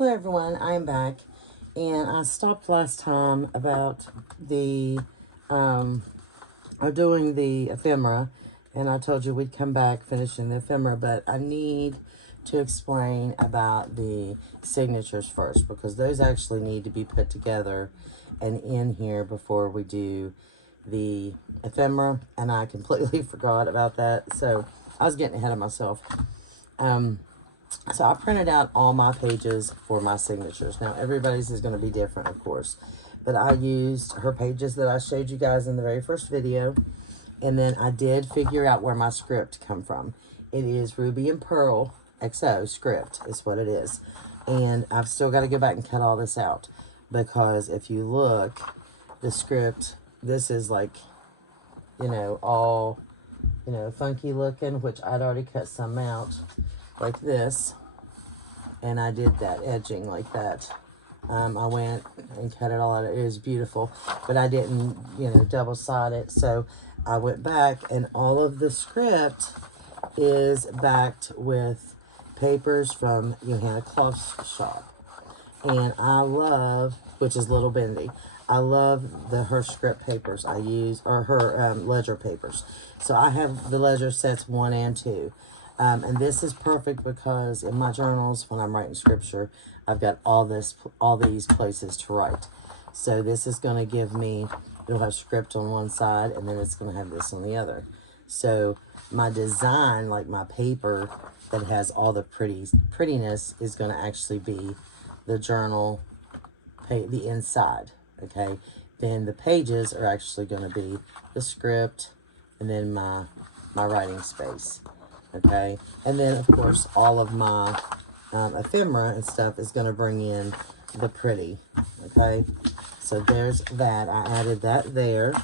Hello everyone, I am back, and I stopped last time about the doing the ephemera, and I told you we'd come back finishing the ephemera, but I need to explain about the signatures first, because those actually need to be put together and in here before we do the ephemera, and I completely forgot about that, so I was getting ahead of myself. So I printed out all my pages for my signatures. Now, everybody's is going to be different, of course. But I used her pages that I showed you guys in the very first video. And then I did figure out where my script come from. It is Ruby and Pearl XO script is what it is. And I've still got to go back and cut all this out. Because if you look, the script, this is like, you know, all, you know, funky looking, which I'd already cut some out. Like this, and I did that edging like that. I went and cut it all out. It is beautiful, but I didn't, you know, double side it. So I went back, and all of the script is backed with papers from Johanna Clough's shop, and I love, which is Little Bendy. I love her script papers I use, or her ledger papers. So I have the ledger sets 1 and 2. And this is perfect because in my journals, when I'm writing scripture, I've got all these places to write. So this is going to give me, it'll have script on one side, and then it's going to have this on the other. So my design, like my paper that has all the prettiness, is going to actually be the journal, the inside, okay? Then the pages are actually going to be the script, and then my writing space. Okay, and then of course all of my ephemera and stuff is going to bring in the pretty. Okay, so there's that. I added that there,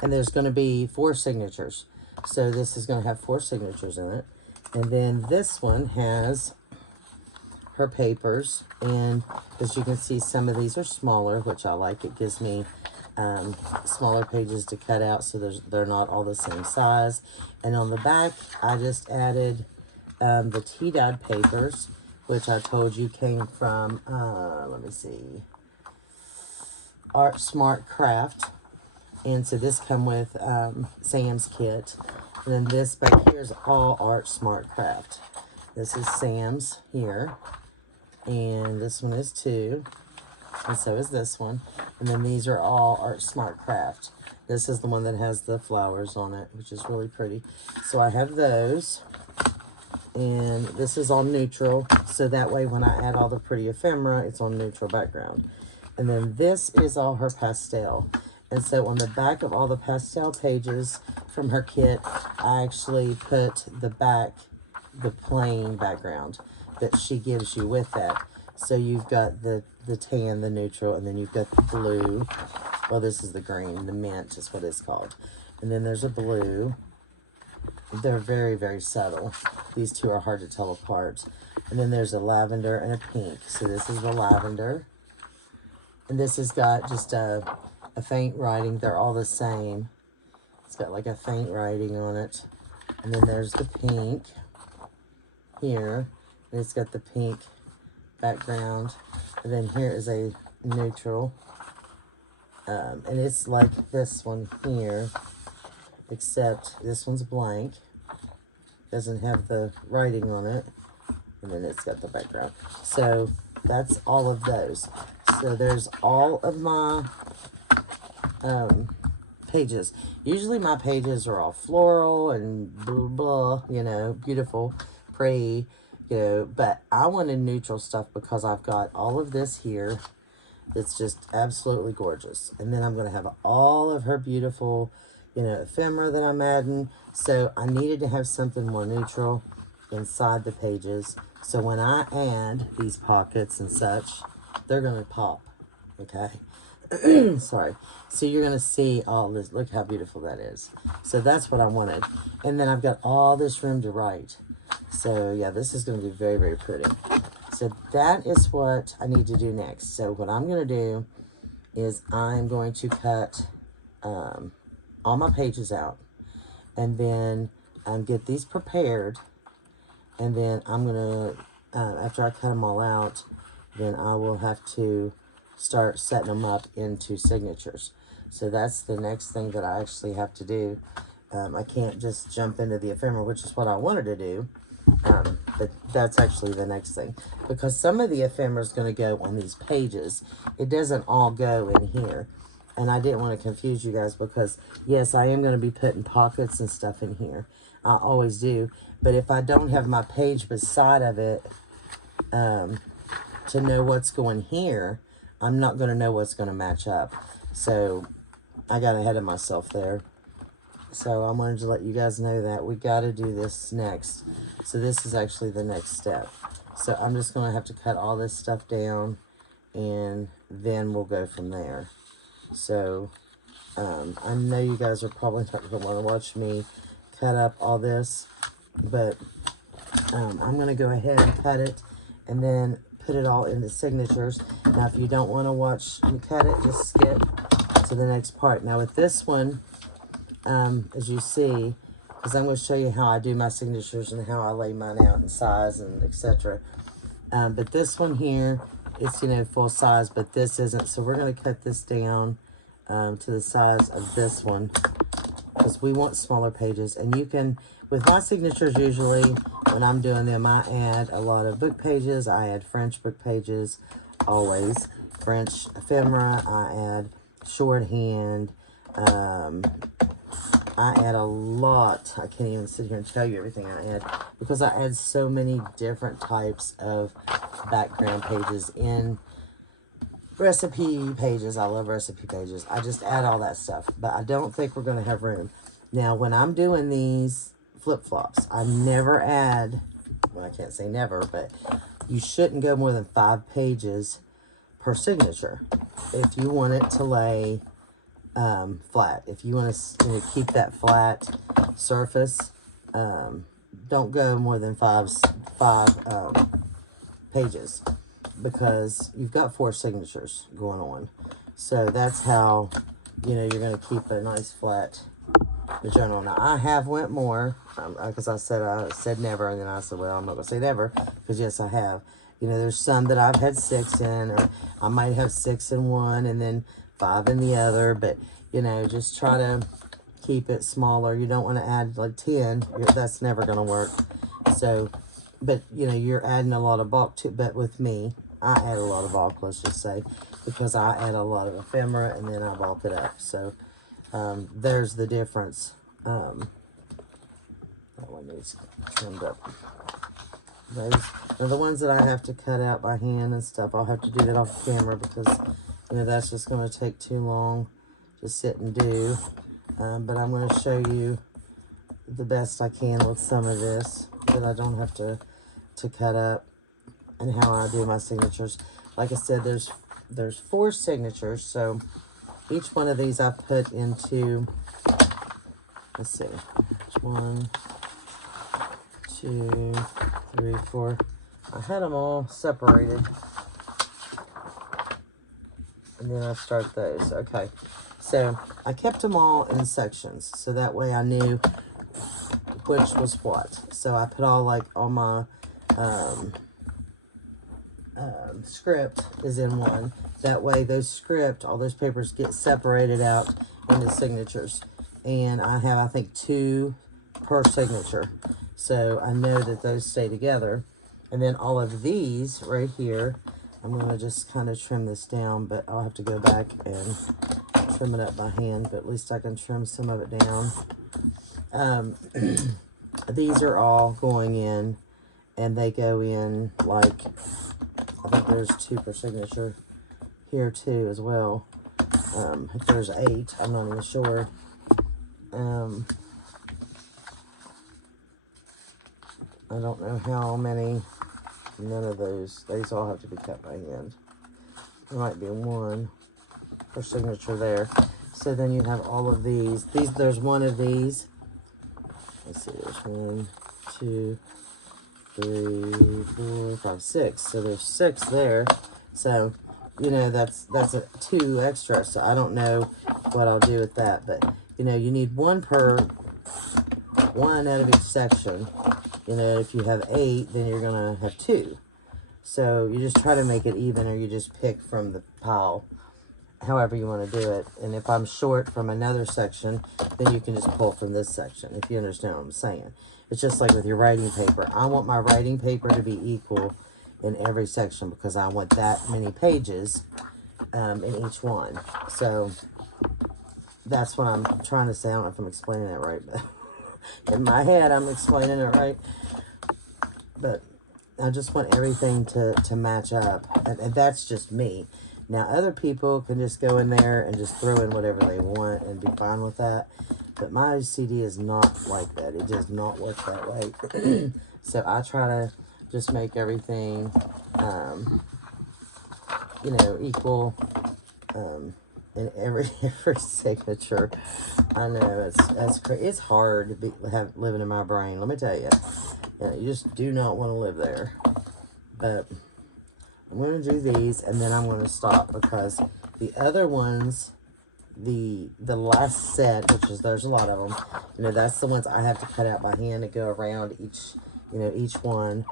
and there's going to be 4 signatures. So this is going to have 4 signatures in it, and then this one has her papers, and as you can see, some of these are smaller, which I like. It gives me smaller pages to cut out, so they're not all the same size. And on the back, I just added the tea-dyed papers, which I told you came from, let me see, Art Smart Craft. And so this come with Sam's kit. And then this back here is all Art Smart Craft. This is Sam's here. And this one is too. And so is this one. And then these are all Art Smart Craft. This is the one that has the flowers on it, which is really pretty. So I have those. And this is all neutral. So that way when I add all the pretty ephemera, it's on neutral background. And then this is all her pastel. And so on the back of all the pastel pages from her kit, I actually put the plain background that she gives you with that. So you've got the tan, the neutral, and then you've got the blue. Well, this is the green, the mint is what it's called. And then there's a blue. They're very, very subtle. These two are hard to tell apart. And then there's a lavender and a pink. So this is the lavender. And this has got just a faint writing. They're all the same. It's got like a faint writing on it. And then there's the pink here. And it's got the pink background. And then here is a neutral. And it's like this one here, except this one's blank. Doesn't have the writing on it. And then it's got the background. So that's all of those. So there's all of my pages. Usually my pages are all floral and blah, blah, you know, beautiful, pretty, you know, but I wanted neutral stuff because I've got all of this here that's just absolutely gorgeous. And then I'm going to have all of her beautiful, you know, ephemera that I'm adding. So I needed to have something more neutral inside the pages. So when I add these pockets and such, they're going to pop, okay? Sorry. So you're going to see all this. Look how beautiful that is. So that's what I wanted. And then I've got all this room to write. So yeah, this is going to be very, very pretty. So that is what I need to do next. So what I'm going to do is I'm going to cut all my pages out. And then get these prepared. And then I'm going to, after I cut them all out, then I will have to start setting them up into signatures. So that's the next thing that I actually have to do. I can't just jump into the ephemera, which is what I wanted to do. But that's actually the next thing, because some of the ephemera is going to go on these pages. It doesn't all go in here. And I didn't want to confuse you guys, because yes, I am going to be putting pockets and stuff in here. I always do. But if I don't have my page beside of it to know what's going here, I'm not going to know what's going to match up. So I got ahead of myself there. So I wanted to let you guys know that we got to do this next. So this is actually the next step. So I'm just going to have to cut all this stuff down, and then we'll go from there. So I know you guys are probably not going to want to watch me cut up all this, but I'm going to go ahead and cut it and then put it all into signatures. Now, if you don't want to watch me cut it, just skip to the next part. Now, with this one, as you see, because I'm going to show you how I do my signatures and how I lay mine out in size and etc. But this one here, it's, you know, full size, but this isn't. So we're going to cut this down to the size of this one, because we want smaller pages. And you can, with my signatures, usually when I'm doing them, I add a lot of book pages. I add French book pages, always. French ephemera. I add shorthand. I add a lot. I can't even sit here and tell you everything I add, because I add so many different types of background pages in recipe pages. I love recipe pages. I just add all that stuff, but I don't think we're going to have room. Now, when I'm doing these flip-flops, I never add, well, I can't say never, but you shouldn't go more than 5 pages per signature if you want it to lay flat. If you want to keep that flat surface, don't go more than five pages, because you've got 4 signatures going on. So that's how, you know, you're going to keep a nice flat journal. Now, I have went more, because I said never, and then I said, well, I'm not going to say never, because yes, I have. You know, there's some that I've had 6 in, or I might have 6 in one and then 5 in the other, but, you know, just try to keep it smaller. You don't want to add like 10. That's never going to work. So, but, you know, you're adding a lot of bulk to, but with me, I add a lot of bulk, let's just say, because I add a lot of ephemera and then I bulk it up. So, there's the difference. That one needs trimmed up. Those are the ones that I have to cut out by hand and stuff. I'll have to do that off camera, because, you know, that's just going to take too long to sit and do. But I'm going to show you the best I can with some of this that I don't have to cut up, and how I do my signatures. Like I said, there's 4 signatures, so each one of these I put into, let's see, 1, 2, 3, 4. I had them all separated, and then I start those. Okay, so I kept them all in sections, so that way I knew which was what. So I put all, like, all my script is in one. That way those script, all those papers get separated out into signatures. And I have, I think, 2 per signature. So I know that those stay together. And then all of these right here, I'm going to just kind of trim this down, but I'll have to go back and trim it up by hand, but at least I can trim some of it down. These are all going in, and they go in, like, I think there's 2 per signature here too as well. If there's 8, I'm not even sure. I don't know how many. None of those. These all have to be cut by hand. There might be 1 per signature there. So then you have all of these. There's 1 of these. Let's see. There's 1, 2, 3, 4, 5, 6. So there's 6 there. So, you know, that's 2 extra. So I don't know what I'll do with that. But, you know, you need 1 out of each section. You know, if you have 8, then you're going to have 2. So you just try to make it even, or you just pick from the pile, however you want to do it. And if I'm short from another section, then you can just pull from this section, if you understand what I'm saying. It's just like with your writing paper. I want my writing paper to be equal in every section because I want that many pages in each one. So that's what I'm trying to say. I don't know if I'm explaining it right, but in my head I'm explaining it right. But I just want everything to match up. And that's just me. Now, other people can just go in there and just throw in whatever they want and be fine with that. But my OCD is not like that. It does not work that way. So I try to just make everything, you know, equal in every signature. I know it's hard to living in my brain. Let me tell you, you just do not want to live there. But I'm going to do these, and then I'm going to stop, because the other ones, the last set, which is, there's a lot of them, you know, that's the ones I have to cut out by hand to go around each, you know, each one,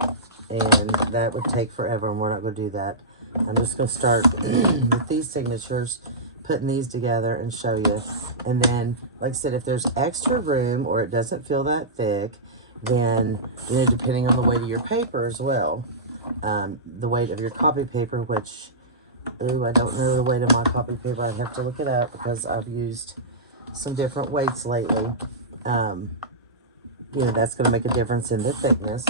and that would take forever, and we're not going to do that. I'm just going to start with these signatures, putting these together and show you. And then, like I said, if there's extra room or it doesn't feel that thick, then, you know, depending on the weight of your paper as well, the weight of your copy paper, which, ooh, I don't know the weight of my copy paper. I'd have to look it up because I've used some different weights lately. You know, that's going to make a difference in the thickness,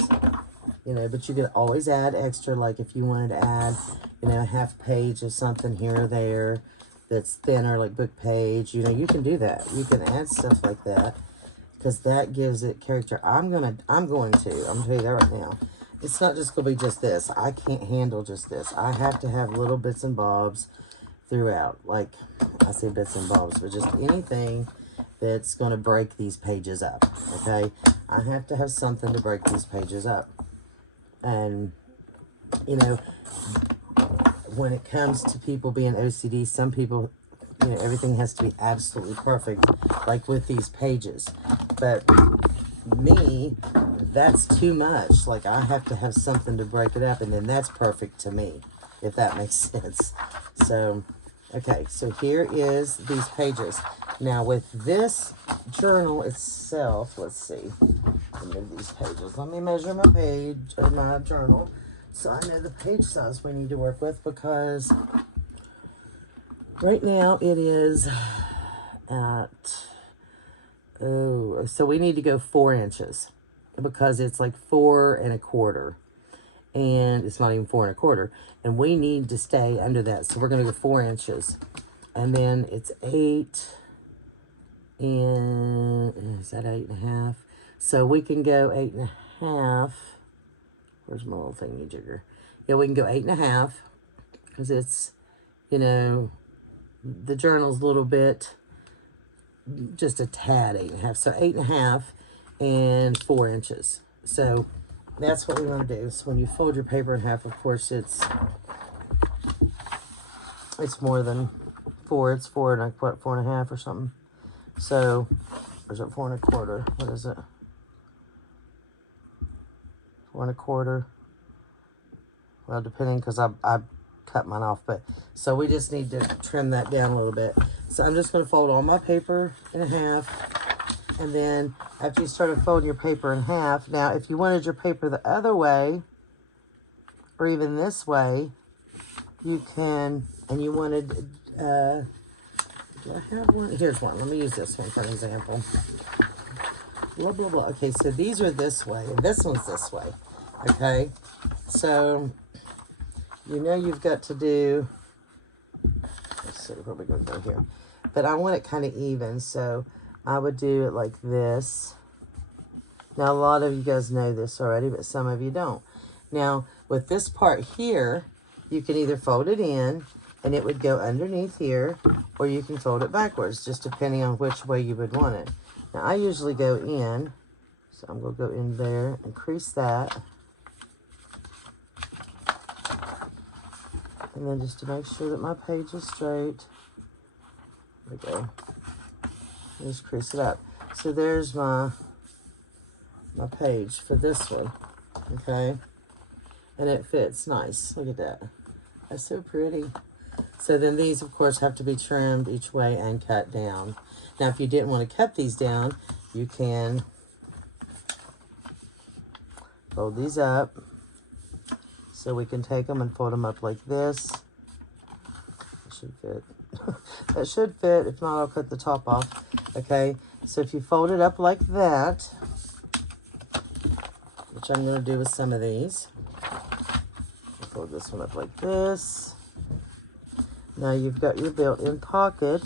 you know, but you could always add extra, like if you wanted to add, you know, a half page of something here or there that's thinner, like book page, you know, you can do that. You can add stuff like that because that gives it character. I'm going to tell you that right now. It's not just going to be just this. I can't handle just this. I have to have little bits and bobs throughout. Like, I say bits and bobs, but just anything that's going to break these pages up, okay? I have to have something to break these pages up. And, you know, when it comes to people being OCD, some people, you know, everything has to be absolutely perfect, like with these pages. But me, that's too much. Like, I have to have something to break it up, and then that's perfect to me, if that makes sense. So, okay, so here is these pages. Now, with this journal itself, let's see. Move these pages. Let me measure my page, or my journal, so I know the page size we need to work with, because right now it is at, oh, so we need to go 4 inches, because it's like 4 1/4, and it's not even 4 1/4, and we need to stay under that, so we're going to go 4 inches, and then it's 8, and is that 8 1/2? So we can go 8 1/2. Where's my little thingy jigger? Yeah, we can go 8 1/2, because it's, you know, the journal's a little bit, just a tad 8 1/2. So 8 1/2 and 4 inches. So that's what we want to do. So when you fold your paper in half, of course, it's more than 4. It's 4 and what, 4 1/2 or something. So, or is it 4 1/4? What is it? 4 1/4. Well, depending, because I cut mine off. But so we just need to trim that down a little bit. So I'm just going to fold all my paper in half. And then after you started folding your paper in half, now if you wanted your paper the other way, or even this way, you can, and you wanted, do I have one? Here's one. Let me use this one for an example. Blah, blah, blah. Okay, so these are this way, and this one's this way. Okay, so you know you've got to do, let's see, what are we going to do here? But I want it kind of even, so I would do it like this. Now, a lot of you guys know this already, but some of you don't. Now, with this part here, you can either fold it in, and it would go underneath here, or you can fold it backwards, just depending on which way you would want it. Now, I usually go in, so I'm going to go in there and crease that. And then just to make sure that my page is straight, there we go. Just crease it up. So there's my page for this one, okay? And it fits nice. Look at that. That's so pretty. So then these, of course, have to be trimmed each way and cut down. Now, if you didn't want to cut these down, you can fold these up. So we can take them and fold them up like this. It should fit. That should fit. If not, I'll cut the top off. Okay, so if you fold it up like that, which I'm going to do with some of these. I'll fold this one up like this. Now you've got your built-in pocket.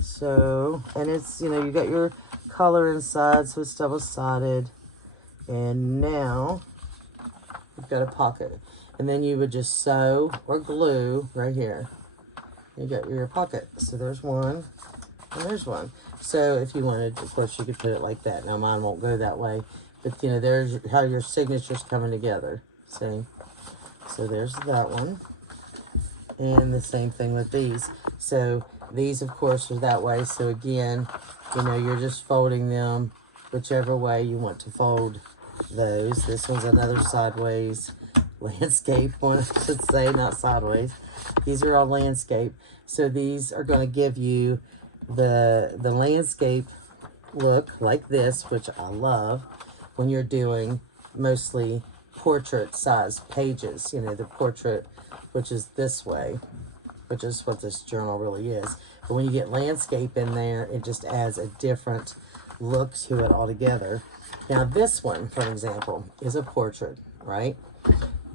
So, and it's, you know, you got your color inside, so it's double-sided. And now you've got a pocket. And then you would just sew or glue right here. You got your pocket. So there's one, and there's one. So if you wanted, of course, you could put it like that. Now mine won't go that way. But, you know, there's how your signature's coming together. See? So there's that one. And the same thing with these. So these, of course, are that way. So again, you know, you're just folding them whichever way you want to fold those. This one's another sideways landscape one, I should say, not sideways. These are all landscape. So these are going to give you the landscape look like this, which I love when you're doing mostly portrait size pages. You know, the portrait, which is this way, which is what this journal really is. But when you get landscape in there, it just adds a different look to it altogether. Now this one, for example, is a portrait, right?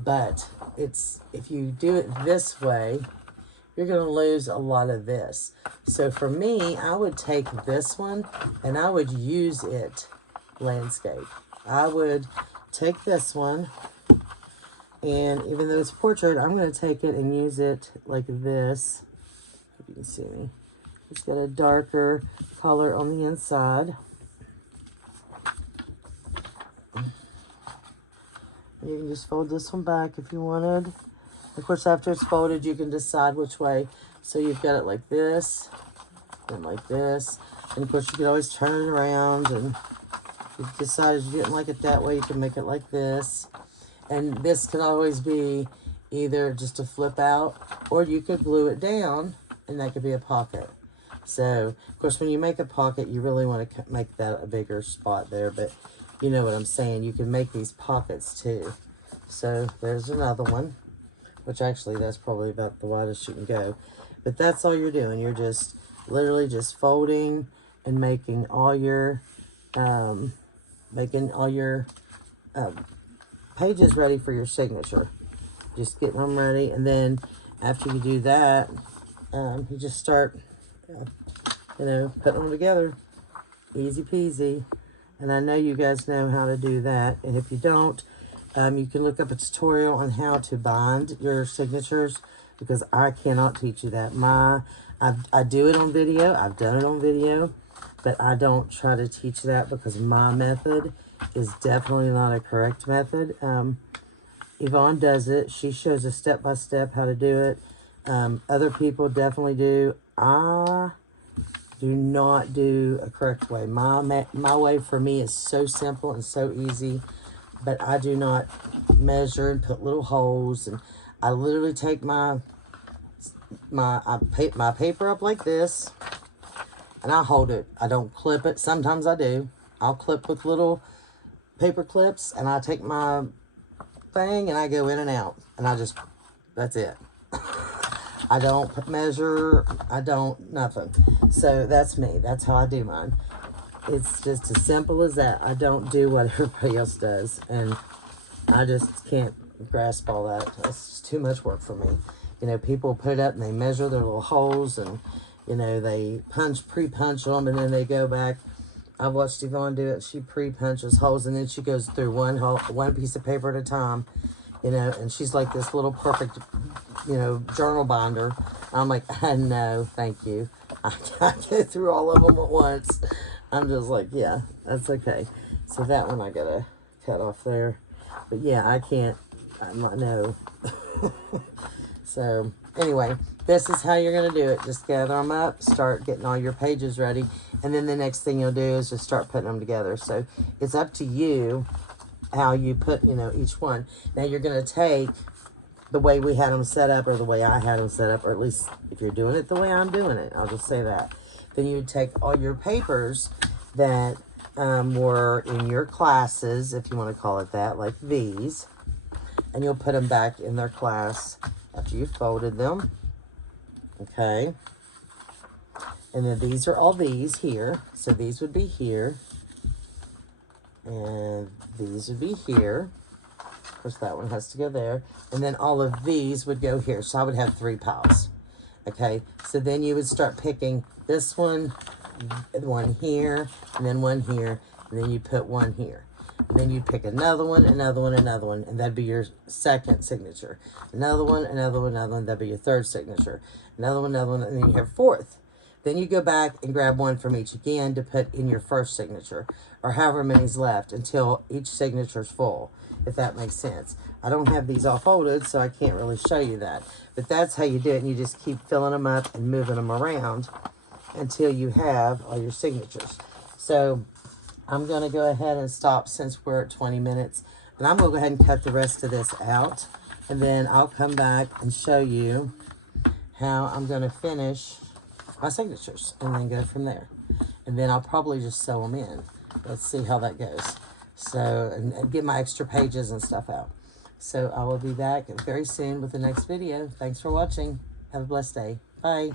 But it's, if you do it this way, you're going to lose a lot of this. So for me, I would take this one and I would use it landscape. I would take this one, and even though it's portrait, I'm going to take it and use it like this. If you can see me. It's got a darker color on the inside. You can just fold this one back if you wanted. Of course, after it's folded, you can decide which way. So you've got it like this, and like this. And of course, you can always turn it around. And if you decided you didn't like it that way, you can make it like this. And this can always be either just a flip out, or you could glue it down, and that could be a pocket. So, of course, when you make a pocket, you really want to make that a bigger spot there. But you know what I'm saying. You can make these pockets too. So there's another one, which actually that's probably about the widest you can go. But that's all you're doing. You're just literally just folding and making all your pages ready for your signature. Just getting them ready, and then after you do that, you just start, you know, putting them together. Easy peasy. And I know you guys know how to do that. And if you don't, you can look up a tutorial on how to bind your signatures, because I cannot teach you that. I do it on video. I've done it on video, but I don't try to teach that because my method is definitely not a correct method. Yvonne does it. She shows us step-by-step how to do it. Other people definitely do. I do not do a correct way. My way for me is so simple and so easy, but I do not measure and put little holes. And I literally take my paper up like this, and I hold it. I don't clip it. Sometimes I do. I'll clip with little paper clips, and I take my thing and I go in and out, and that's it. I don't measure, I don't, nothing. So that's me. That's how I do mine. It's just as simple as that. I don't do what everybody else does, and I just can't grasp all that. It's just too much work for me. You know, people put it up and they measure their little holes, and, you know, they pre-punch them, and then they go back. I've watched Yvonne do it. She pre-punches holes, and then she goes through one piece of paper at a time, you know, and she's like this little perfect, you know, journal binder. I'm like, no, thank you. I go through all of them at once. I'm just like, yeah, that's okay. So that one I gotta cut off there. But yeah, I can't, no. So anyway, this is how you're gonna do it. Just gather them up, start getting all your pages ready, and then the next thing you'll do is just start putting them together. So it's up to you how you put, you know, each one. Now you're going to take the way we had them set up, or the way I had them set up, or at least if you're doing it the way I'm doing it, I'll just say that. Then you would take all your papers that were in your classes, if you want to call it that, like these, and you'll put them back in their class after you folded them. Okay. And then these are all these here. So these would be here. And these would be here. Of course, that one has to go there. And then all of these would go here. So I would have 3 piles. Okay. So then you would start picking this one here, and then one here, and then you put one here. And then you pick another one, another one, another one, and that'd be your second signature. Another one, another one, another one, that'd be your third signature. Another one, and then you have fourth. Then you go back and grab one from each again to put in your first signature, or however many's left until each signature's full, if that makes sense. I don't have these all folded, so I can't really show you that. But that's how you do it, and you just keep filling them up and moving them around until you have all your signatures. So I'm going to go ahead and stop since we're at 20 minutes. And I'm going to go ahead and cut the rest of this out. And then I'll come back and show you how I'm going to finish my signatures and then go from there. And then I'll probably just sew them in. Let's see how that goes. So, and get my extra pages and stuff out. So I will be back very soon with the next video. Thanks for watching. Have a blessed day. Bye.